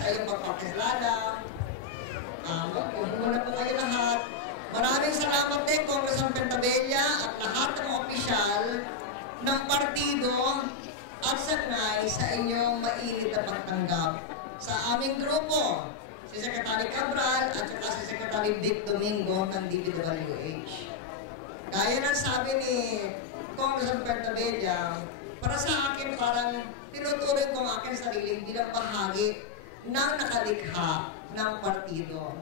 sa iyong pagpapakilala. Muna po kayo lahat. Maraming salamat din, Congressman Pentabella at lahat ng mga opisyal ng partido at sanay sa inyong mainit na pagtanggap sa aming grupo, si Secretary Cabral at saka si Secretary Vic Domingo ng DPWH. Gaya ng sabi ni Congressman Pentabella, para sa akin parang tinuturing ko ang aking sarili bilang bahagi ng nakalikha ng partido.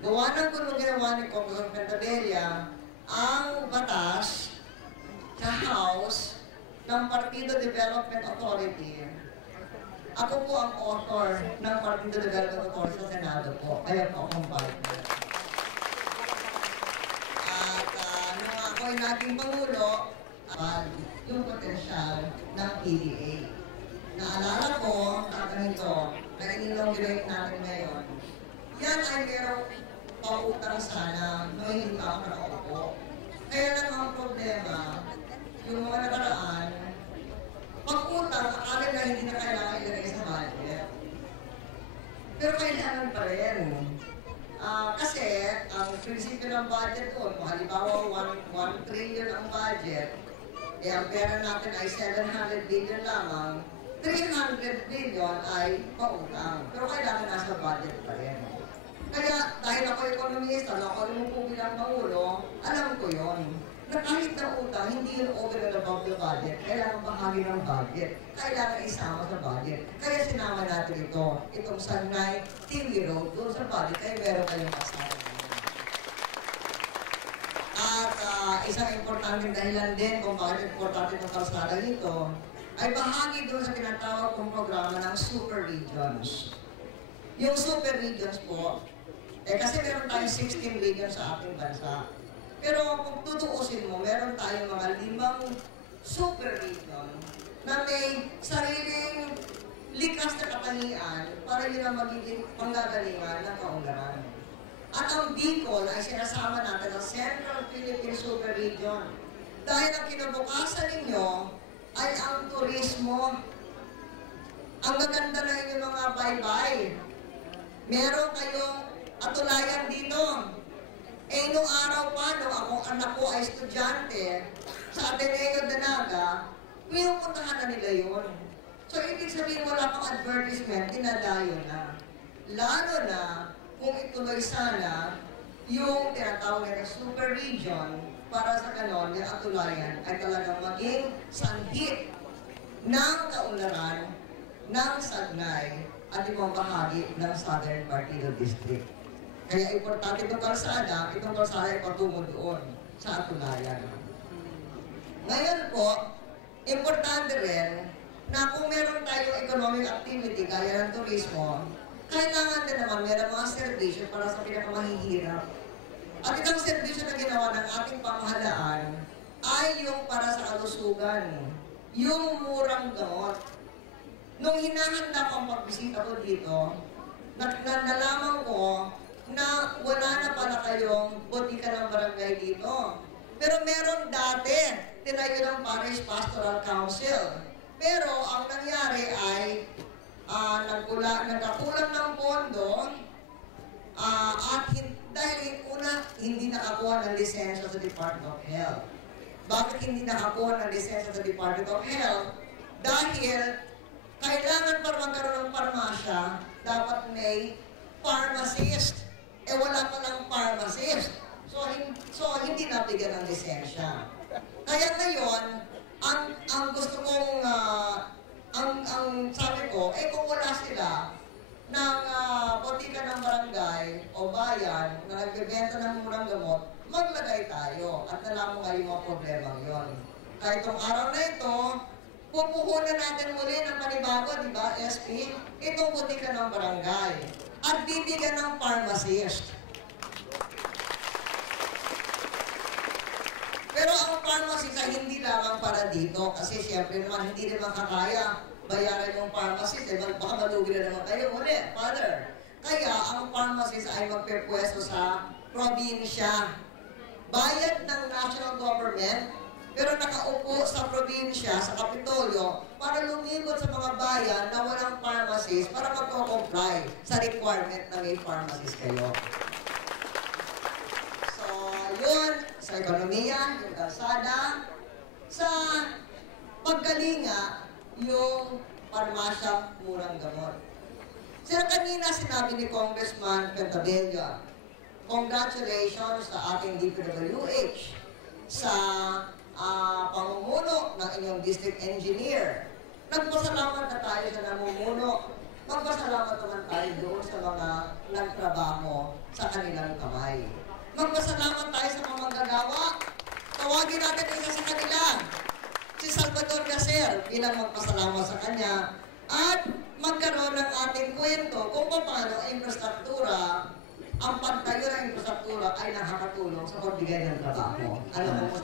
Gawa ng kung ginawa ni Congressman Pentabella ang batas sa House ng Partido Development Authority. Ako po ang author ng Partido Development Authority sa Senado po. Kaya po akong partner. At nung ako ay naging Pangulo, yung potensyal ng PDA. Naalala ko, ganito, na inilonggerate natin ngayon, yan ay merong pautang sana nung hindi pa ako nakaupo. Kaya lang ang problema, yung mga nakaraan, pag-utang, akala na hindi na kailangan ilagay sa budget. Pero kailangan pa rin. Kasi, ang prinsipyo ng budget doon, kung halimbawa 1 trillion ang budget, ang pera natin ay 700 billion lamang, 300 billion ay pautang. Pero kailangan nasa budget pa rin. Kaya, dahil ako ekonomista, ako rin po bilang Pangulo, alam ko yon. Na kahit na utang, hindi yun over and above the budget. Kailangan bahagi ng budget. Kailangan isama sa budget. Kaya sinama natin ito. Itong Sanay TV Road doon sa budget. Kaya meron kayong kasama. At isang importanteng dahilan din kung bakit importante ng kalsada nito ay bahagi doon sa tinatawag kong programa ng Super Regions. Yung Super Regions po, kasi meron tayong 16 regions sa ating bansa. Pero kung tutuusin mo, meron tayong mga 5 super region na may sariling likas na katangian para yun ang magiging panggagalingan ng kaunlaran. At ang Bicol ay sinasama natin sa Central Philippine Super Region. Dahil ang kinabukasan ninyo ay ang turismo. Ang maganda na inyong mga baybay. Meron kayong atulayan dito. Nung araw pa, nung akong anak ko ay estudyante sa Ateneo de Naga, pinupuntahan na nila yun. So, ibig sabihin wala pang advertisement, dinadayo na. Lalo na kung ituloy sana yung tinatawag na super region para sa ganon, yung atulayan ay talagang maging sanhit ng kaunlaran ng Sagnay at ibang bahagi ng Southern Partido District. Kaya importante itong kalsada ay patungo doon sa atulayan. Ngayon po, importante rin na kung meron tayong economic activity gaya ng turismo, kailangan din naman meron mga serbisyo para sa pinakamahihirap. At itong serbisyo na ginawa ng ating pamahalaan ay yung para sa kalusugan, yung murang gamot. Nung hinahanda ko ang pagbisita ko dito, nalaman ko na wala na pala kayong botika ng barangay dito. Pero meron dati, tinayo ng Parish Pastoral Council. Pero ang nangyari ay nagkakulang ng pondo at dahil una, hindi nakakuha ng lisensya sa Department of Health. Bakit hindi nakakuha ng lisensya sa Department of Health? Dahil kailangan para magkaroon ng parmasya, dapat may pharmacist. Wala pa ng pharmacist. So hindi nabigyan ng lisensya. Kaya ngayon, ang gusto kong, ang sabi ko, kung wala sila ng botika ng barangay o bayan na nagbebenta ng murang gamot, maglagay tayo at nalaman nga yung mga problema yon. Kaya itong araw na ito, pupuhunan natin muli ng panibago, di ba, SP? Itong botika ng barangay. At bibigyan ng pharmacist. Pero ang pharmacist ay hindi lamang para dito kasi siyempre naman hindi naman kakaya bayaran yung pharmacist. Baka malugi na naman kayo uli, Father. Kaya ang pharmacist ay magpepwesto sa probinsya. Bayad ng national government, pero nakaupo sa probinsya, sa Kapitolyo, para lumibot sa mga bayan na walang pharmacist para magko-comply sa requirement na may pharmacist kayo. So, yun, sa ekonomiya, yung kalsada, sa pagkalinga, yung parmasya, murang gamot. Sir, kanina sinabi ni Congressman Pentabella, congratulations sa ating DPWH sa pamumuno ng inyong district engineer. Nagpasalamat na tayo sa namumuno. Magpasalamat naman tayo doon sa mga nagtrabaho sa kanilang kamay. Magpasalamat tayo sa mga manggagawa. Tawagin natin isa sa kanila, si Salvador Gacer, bilang magpasalamat sa kanya. At magkaroon ng ating kwento kung paano ang infrastruktura, ang pagtayo ng infrastruktura ay nakakatulong sa pagbigay ng trabaho. Ano mo